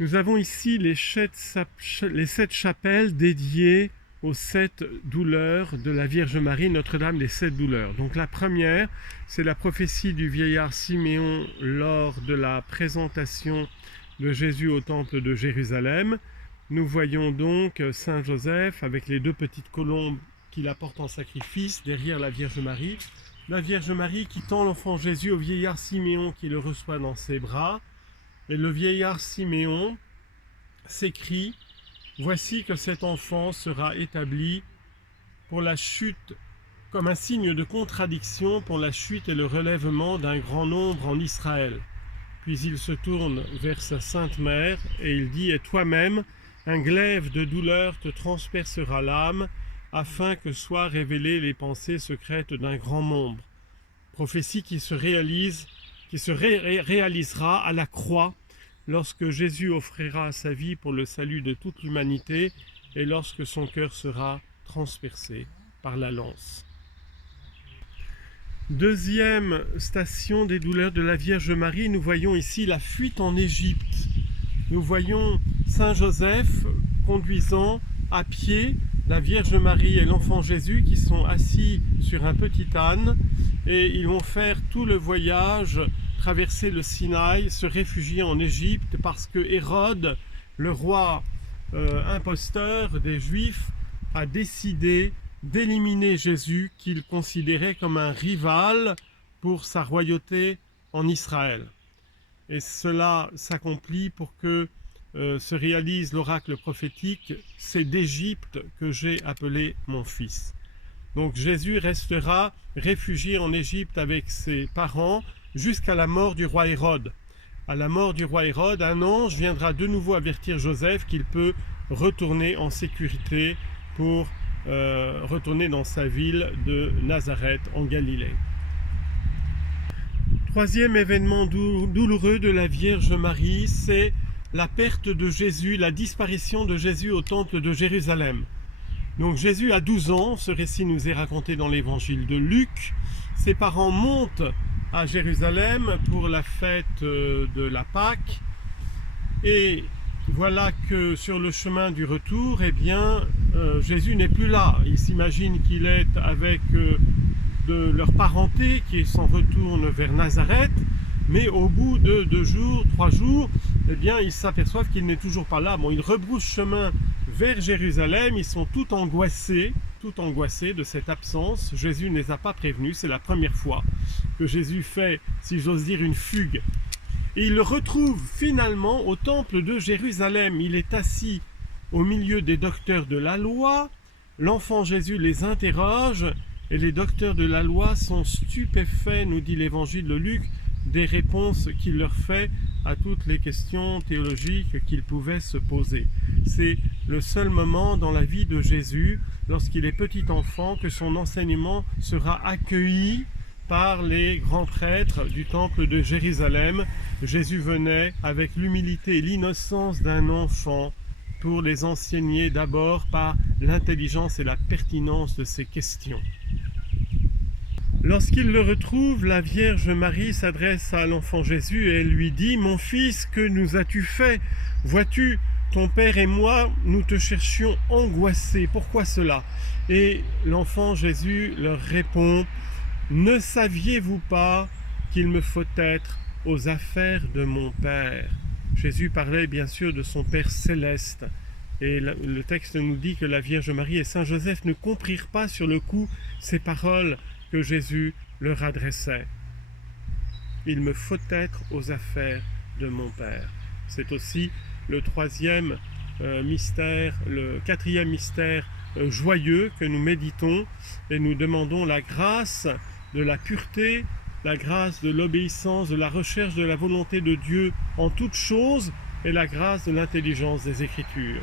Nous avons ici les 7 chapelles dédiées aux 7 douleurs de la Vierge Marie, Notre-Dame des 7 douleurs. Donc la première, c'est la prophétie du vieillard Siméon lors de la présentation de Jésus au temple de Jérusalem. Nous voyons donc Saint Joseph avec les 2 petites colombes qu'il apporte en sacrifice derrière la Vierge Marie. La Vierge Marie qui tend l'enfant Jésus au vieillard Siméon qui le reçoit dans ses bras. Et le vieillard Siméon s'écrie « Voici que cet enfant sera établi pour la chute, comme un signe de contradiction pour la chute et le relèvement d'un grand nombre en Israël. » Puis il se tourne vers sa sainte mère et il dit « Et toi-même, un glaive de douleur te transpercera l'âme, afin que soient révélées les pensées secrètes d'un grand nombre. » Prophétie qui se réalisera à la croix lorsque Jésus offrira sa vie pour le salut de toute l'humanité et lorsque son cœur sera transpercé par la lance. Deuxième station des douleurs de la Vierge Marie, nous voyons ici la fuite en Égypte. Nous voyons Saint Joseph conduisant à pied la Vierge Marie et l'enfant Jésus qui sont assis sur un petit âne et ils vont faire tout le voyage, traverser le Sinaï, se réfugier en Égypte parce que Hérode, le roi imposteur des Juifs, a décidé d'éliminer Jésus qu'il considérait comme un rival pour sa royauté en Israël. Et cela s'accomplit pour que se réalise l'oracle prophétique « C'est d'Égypte que j'ai appelé mon fils ». Donc Jésus restera réfugié en Égypte avec ses parents jusqu'à la mort du roi Hérode. À la mort du roi Hérode, un ange viendra de nouveau avertir Joseph qu'il peut retourner en sécurité pour retourner dans sa ville de Nazareth en Galilée. Troisième événement douloureux de la Vierge Marie, c'est la perte de Jésus, la disparition de Jésus au temple de Jérusalem. Donc Jésus a 12 ans, ce récit nous est raconté dans l'évangile de Luc. Ses parents montent à Jérusalem pour la fête de la Pâque. Et voilà que sur le chemin du retour, Jésus n'est plus là. Ils s'imaginent qu'il est avec de leur parenté qui s'en retourne vers Nazareth. Mais au bout de 2 jours, 3 jours, ils s'aperçoivent qu'il n'est toujours pas là. Bon, ils rebroussent chemin vers Jérusalem, ils sont tout angoissés de cette absence. Jésus ne les a pas prévenus, c'est la première fois que Jésus fait, si j'ose dire, une fugue. Et ils le retrouvent finalement au temple de Jérusalem. Il est assis au milieu des docteurs de la loi. L'enfant Jésus les interroge et les docteurs de la loi sont stupéfaits, nous dit l'évangile de Luc, des réponses qu'il leur fait à toutes les questions théologiques qu'ils pouvaient se poser. C'est le seul moment dans la vie de Jésus, lorsqu'il est petit enfant, que son enseignement sera accueilli par les grands prêtres du temple de Jérusalem. Jésus venait avec l'humilité et l'innocence d'un enfant pour les enseigner d'abord par l'intelligence et la pertinence de ses questions. Lorsqu'il le retrouve, la Vierge Marie s'adresse à l'enfant Jésus et elle lui dit « Mon fils, que nous as-tu fait? Vois-tu, ton père et moi, nous te cherchions angoissés. Pourquoi cela ?» Et l'enfant Jésus leur répond « Ne saviez-vous pas qu'il me faut être aux affaires de mon Père ?» Jésus parlait bien sûr de son Père céleste. Et le texte nous dit que la Vierge Marie et Saint Joseph ne comprirent pas sur le coup ces paroles que Jésus leur adressait. Il me faut être aux affaires de mon Père. C'est aussi le troisième mystère, le quatrième mystère joyeux que nous méditons et nous demandons la grâce de la pureté, la grâce de l'obéissance, de la recherche de la volonté de Dieu en toutes choses et la grâce de l'intelligence des Écritures.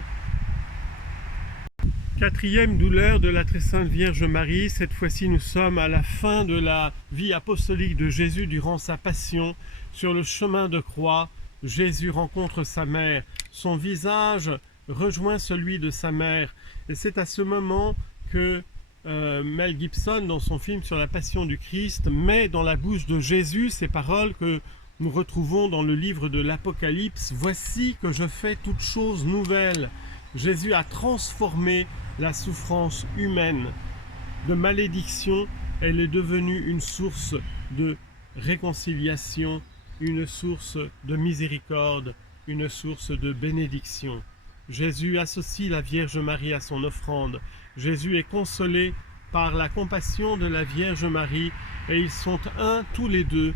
Quatrième douleur de la très sainte Vierge Marie, cette fois-ci nous sommes à la fin de la vie apostolique de Jésus durant sa passion. Sur le chemin de croix, Jésus rencontre sa mère. Son visage rejoint celui de sa mère. Et c'est à ce moment que Mel Gibson, dans son film sur la passion du Christ, met dans la bouche de Jésus ces paroles que nous retrouvons dans le livre de l'Apocalypse, « Voici que je fais toutes choses nouvelles ». Jésus a transformé la souffrance humaine de malédiction, elle est devenue une source de réconciliation, une source de miséricorde, une source de bénédiction. Jésus associe la Vierge Marie à son offrande. Jésus est consolé par la compassion de la Vierge Marie et ils sont un tous les deux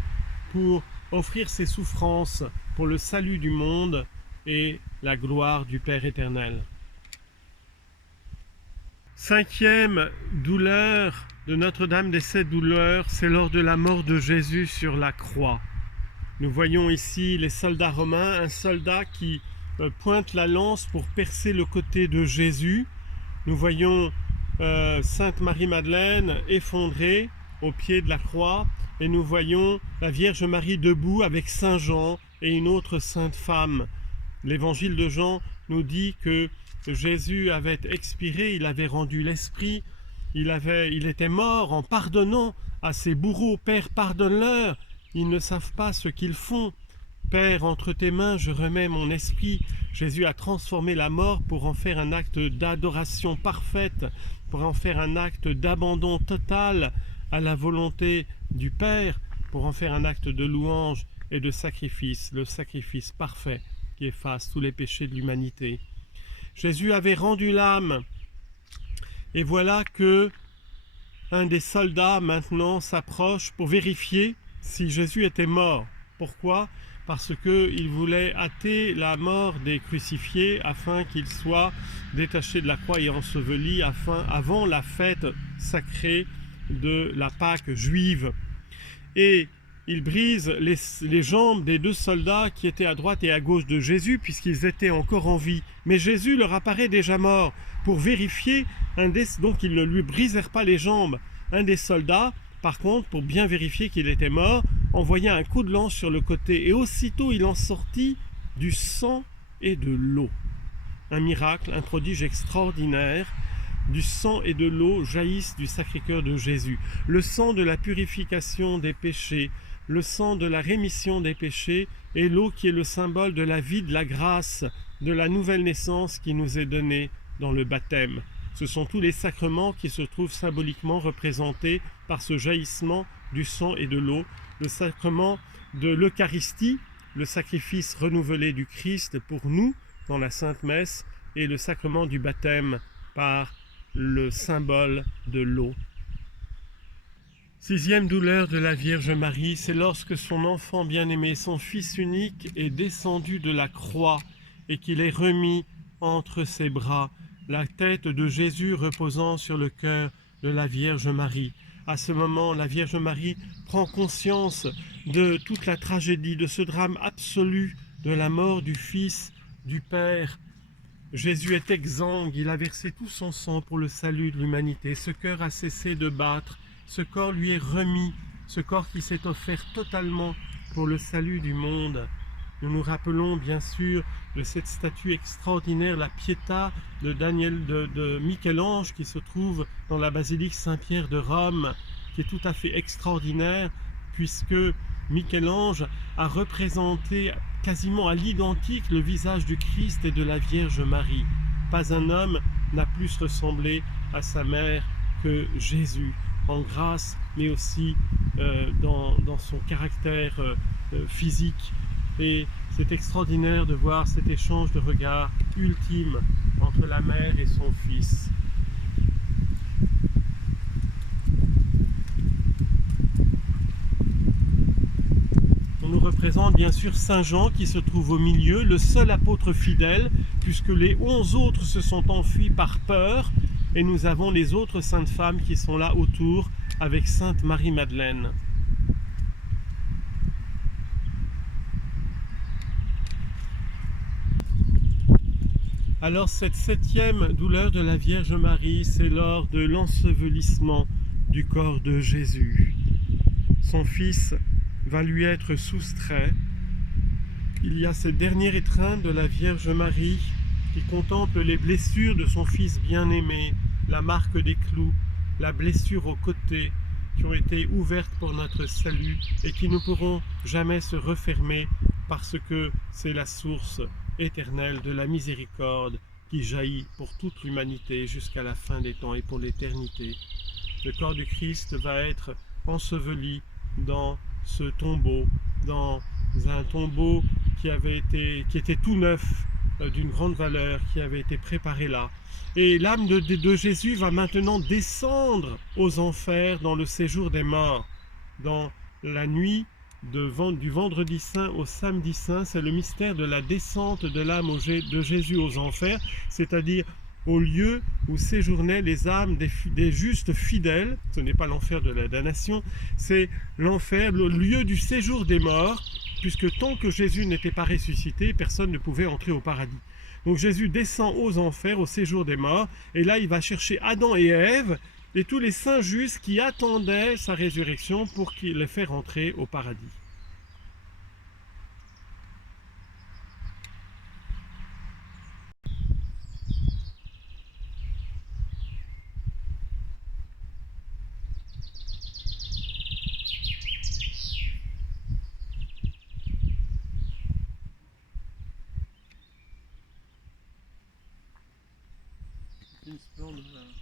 pour offrir ses souffrances pour le salut du monde et la gloire du Père éternel. Cinquième douleur de Notre-Dame des Sept Douleurs, c'est lors de la mort de Jésus sur la croix. Nous voyons ici les soldats romains, un soldat qui pointe la lance pour percer le côté de Jésus. Nous voyons Sainte Marie-Madeleine effondrée au pied de la croix et nous voyons la Vierge Marie debout avec Saint Jean et une autre sainte femme. L'évangile de Jean nous dit que Jésus avait expiré, il avait rendu l'esprit, il était mort en pardonnant à ses bourreaux. « Père, pardonne-leur, ils ne savent pas ce qu'ils font. Père, entre tes mains, je remets mon esprit. » Jésus a transformé la mort pour en faire un acte d'adoration parfaite, pour en faire un acte d'abandon total à la volonté du Père, pour en faire un acte de louange et de sacrifice, le sacrifice parfait qui efface tous les péchés de l'humanité. Jésus avait rendu l'âme, et voilà que un des soldats maintenant s'approche pour vérifier si Jésus était mort. Pourquoi? Parce qu'il voulait hâter la mort des crucifiés afin qu'ils soient détachés de la croix et ensevelis avant la fête sacrée de la Pâque juive. Et il brise les jambes des deux soldats qui étaient à droite et à gauche de Jésus puisqu'ils étaient encore en vie. Mais Jésus leur apparaît déjà mort. Pour vérifier, donc ils ne lui brisèrent pas les jambes. Un des soldats, par contre, pour bien vérifier qu'il était mort, envoya un coup de lance sur le côté et aussitôt il en sortit du sang et de l'eau. Un miracle, un prodige extraordinaire. Du sang et de l'eau jaillissent du Sacré-Cœur de Jésus. Le sang de la purification des péchés, le sang de la rémission des péchés et l'eau qui est le symbole de la vie, de la grâce, de la nouvelle naissance qui nous est donnée dans le baptême. Ce sont tous les sacrements qui se trouvent symboliquement représentés par ce jaillissement du sang et de l'eau. Le sacrement de l'Eucharistie, le sacrifice renouvelé du Christ pour nous dans la Sainte Messe, et le sacrement du baptême par le symbole de l'eau. Sixième douleur de la Vierge Marie, c'est lorsque son enfant bien-aimé, son Fils unique, est descendu de la croix et qu'il est remis entre ses bras, la tête de Jésus reposant sur le cœur de la Vierge Marie. À ce moment, la Vierge Marie prend conscience de toute la tragédie, de ce drame absolu de la mort du Fils, du Père. Jésus est exsangue, il a versé tout son sang pour le salut de l'humanité. Ce cœur a cessé de battre, ce corps lui est remis, ce corps qui s'est offert totalement pour le salut du monde. Nous nous rappelons bien sûr de cette statue extraordinaire, la Pietà de Michel-Ange, qui se trouve dans la basilique Saint-Pierre de Rome, qui est tout à fait extraordinaire, puisque Michel-Ange a représenté quasiment à l'identique le visage du Christ et de la Vierge Marie. Pas un homme n'a plus ressemblé à sa mère que Jésus, en grâce, mais aussi dans son caractère physique. Et c'est extraordinaire de voir cet échange de regards ultime entre la mère et son fils. On nous représente bien sûr Saint Jean qui se trouve au milieu, le seul apôtre fidèle, puisque les 11 autres se sont enfuis par peur, et nous avons les autres saintes femmes qui sont là autour avec Sainte Marie-Madeleine. Alors cette septième douleur de la Vierge Marie, c'est lors de l'ensevelissement du corps de Jésus. Son Fils va lui être soustrait. Il y a cette dernière étreinte de la Vierge Marie qui contemple les blessures de son Fils bien-aimé, la marque des clous, la blessure au côté, qui ont été ouvertes pour notre salut et qui ne pourront jamais se refermer parce que c'est la source éternelle de la miséricorde qui jaillit pour toute l'humanité jusqu'à la fin des temps et pour l'éternité. Le corps du Christ va être enseveli dans ce tombeau, dans un tombeau qui était tout neuf, d'une grande valeur, qui avait été préparé là. Et l'âme de Jésus va maintenant descendre aux enfers dans le séjour des morts, dans la nuit du vendredi saint au samedi saint. C'est le mystère de la descente de l'âme de Jésus aux enfers, c'est-à-dire au lieu où séjournaient les âmes des justes fidèles. Ce n'est pas l'enfer de la damnation, c'est l'enfer, le lieu du séjour des morts, puisque tant que Jésus n'était pas ressuscité, personne ne pouvait entrer au paradis. Donc Jésus descend aux enfers, au séjour des morts, et là il va chercher Adam et Ève, et tous les saints justes qui attendaient sa résurrection pour les faire entrer au paradis. Une splendeur.